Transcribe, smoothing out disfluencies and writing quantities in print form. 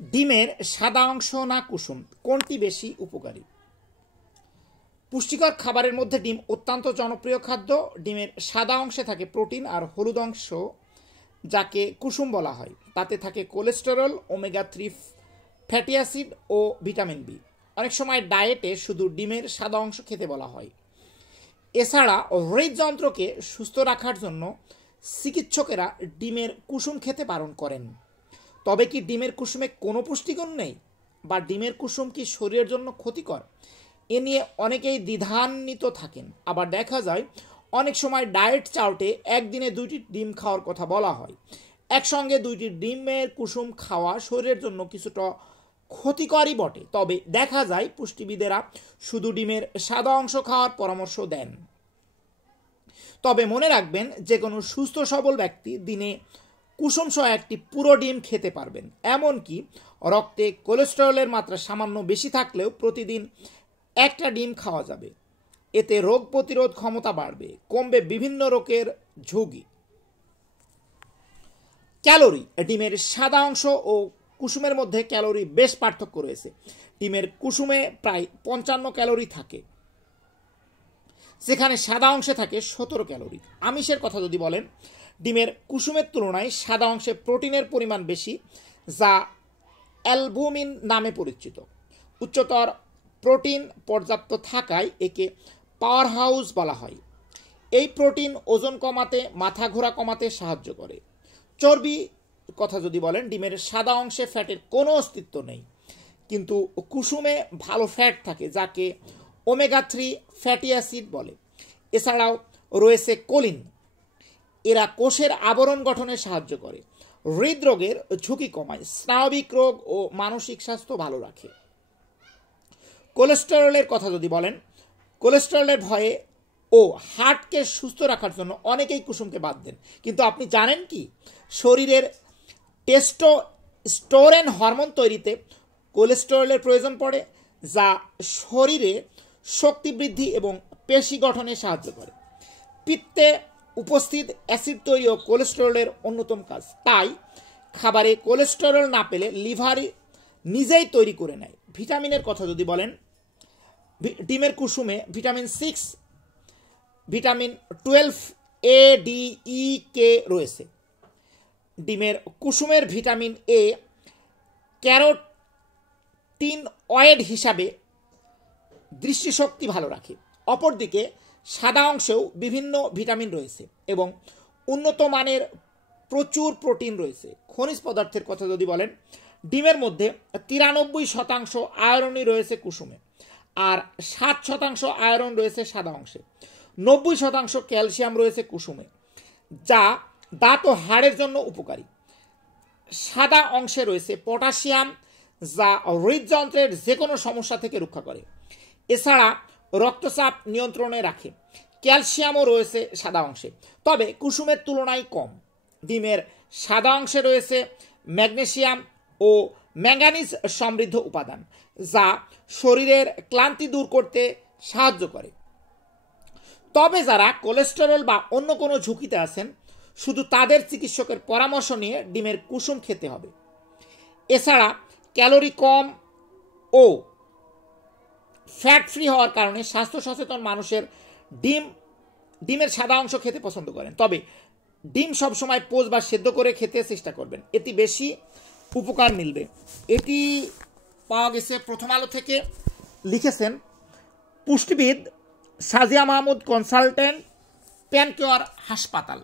ডিমের সাদা অংশ না কুসুম কোনটি বেশি উপকারী? পুষ্টিকর খাবারের মধ্যে ডিম অত্যন্ত জনপ্রিয় খাদ্য। ডিমের সাদা অংশে থাকে প্রোটিন আর হলুদ অংশ যাকে কুসুম বলা হয় তাতে থাকে কোলেস্টেরল, ওমেগা-3 ফ্যাটি অ্যাসিড ও ভিটামিন বি। অনেক সময় ডায়েটে শুধু ডিমের সাদা অংশ খেতে বলা হয়। এছাড়া হৃদযন্ত্রকে সুস্থ রাখার জন্য চিকিৎসকেরা ডিমের কুসুম খেতে বারণ করেন। তবে কি ডিমের কুসুমে কোনো পুষ্টিগুণ নেই বা ডিমের কুসুম কি শরীরের জন্য ক্ষতিকর, এ নিয়ে অনেকেই দ্বিধান্বিত থাকেন। আবার দেখা যায় অনেক সময় ডায়েট চার্টে একদিনে 2টি ডিম খাওয়ার কথা বলা হয়। একসঙ্গে 2টি ডিমের কুসুম খাওয়া শরীরের জন্য কিছুটা ক্ষতিকরই বটে। তবে দেখা যায় পুষ্টিবিদেরা শুধু ডিমের সাদা অংশ খাওয়ার পরামর্শ দেন। তবে মনে রাখবেন, যে কোনো সুস্থ সবল ব্যক্তি দিনে কুসুম সহ একটি পুরো ডিম খেতে পারবেন। এমনকি রক্তে কোলেস্টেরলের মাত্রা সামান্য বেশি থাকলেও প্রতিদিন একটা ডিম খাওয়া যাবে। এতে রোগ প্রতিরোধ ক্ষমতা বাড়বে, কমবে বিভিন্ন রোগের ঝুঁকি। ক্যালোরি। ডিমের সাদা অংশ ও কুসুমের মধ্যে ক্যালোরি বেশ পার্থক্য রয়েছে। ডিমের কুসুমে প্রায় 55 ক্যালোরি থাকে, যেখানে সাদা অংশে থাকে 17 ক্যালোরি। আমিষের কথা যদি বলেন, ডিমের কুসুমের তুলনায় সাদা অংশে প্রোটিনের পরিমাণ বেশি, যা অ্যালবুমিন নামে পরিচিত। উচ্চতর প্রোটিন পর্যাপ্ত থাকায় একে পাওয়ার হাউস বলা হয়। এই প্রোটিন ওজন কমাতে, মাথা ঘোরা কমাতে সাহায্য করে। চর্বি কথা যদি বলেন, ডিমের সাদা অংশে ফ্যাটের কোনো অস্তিত্ব নেই, কিন্তু কুসুমে ভালো ফ্যাট থাকে যাকে ওমেগা-3 ফ্যাটি অ্যাসিড বলে। এছাড়াও রয়েছে কোলিন, এরা কোষের আবরণ গঠনে সাহায্য করে, হৃদরোগের ঝুঁকি কমায়, স্নায়বিক রোগ ও মানসিক স্বাস্থ্য ভালো রাখে। কোলেস্টেরলের কথা যদি বলেন, কোলেস্টেরলের ভয়ে ও হার্টকে সুস্থ রাখার জন্য অনেকেই কুসুমকে বাদ দেন। কিন্তু আপনি জানেন কি, শরীরের টেস্টোস্টেরন হরমোন তৈরিতে কোলেস্টেরলের প্রয়োজন পড়ে, যা শরীরে শক্তি বৃদ্ধি এবং পেশি গঠনে সাহায্য করে। পিত্তে উপস্থিত অ্যাসিড তৈরি ও কোলেস্টেরলের অন্যতম কাজ। তাই খাবারে কোলেস্টেরল না পেলে লিভার নিজেই তৈরি করে নেয়। ভিটামিনের কথা যদি বলেন, ডিমের কুসুমে ভিটামিন 6, ভিটামিন 12, এ, ডি, ই, কে রয়েছে। ডিমের কুসুমের ভিটামিন এ ক্যারোটিনয়েড হিসাবে দৃষ্টিশক্তি ভালো রাখে। অপরদিকে সাদা অংশেও বিভিন্ন ভিটামিন রয়েছে এবং উন্নত মানের প্রচুর প্রোটিন রয়েছে। খনিজ পদার্থের কথা যদি বলেন, ডিমের মধ্যে 93% আয়রনই রয়েছে কুসুমে, আর 7% আয়রন রয়েছে সাদা অংশে। 90% ক্যালসিয়াম রয়েছে কুসুমে, যা দাঁত ও হাড়ের জন্য উপকারী। সাদা অংশে রয়েছে পটাশিয়াম, যা হৃদযন্ত্রের যে কোনো সমস্যা থেকে রক্ষা করে। এছাড়া রক্তচাপ নিয়ন্ত্রণে রাখে। ক্যালসিয়ামও রয়েছে সাদা অংশে, তবে কুসুমের তুলনায় কম। ডিমের সাদা অংশে রয়েছে ম্যাগনেসিয়াম ও ম্যাঙ্গানিজ সমৃদ্ধ উপাদান, যা শরীরের ক্লান্তি দূর করতে সাহায্য করে। তবে যারা কোলেস্টেরল বা অন্য কোনো ঝুঁকিতে আছেন, শুধু তাদের চিকিৎসকের পরামর্শ নিয়ে ডিমের কুসুম খেতে হবে। এছাড়া ক্যালোরি কম ও ফ্যাট ফ্রি হওয়ার কারণে স্বাস্থ্য সচেতন মানুষের ডিমের সাদা অংশ খেতে পছন্দ করেন। তবে ডিম সবসময় পোচ বা সেদ্ধ করে খেতে চেষ্টা করবেন, এতে বেশি উপকার মিলবে। এটি পাওয়া গেছে প্রথম আলো থেকে। লিখেছেন পুষ্টিবিদ সাজিয়া মাহমুদ, কনসালটেন্ট, প্যানকেয়ার হাসপাতাল।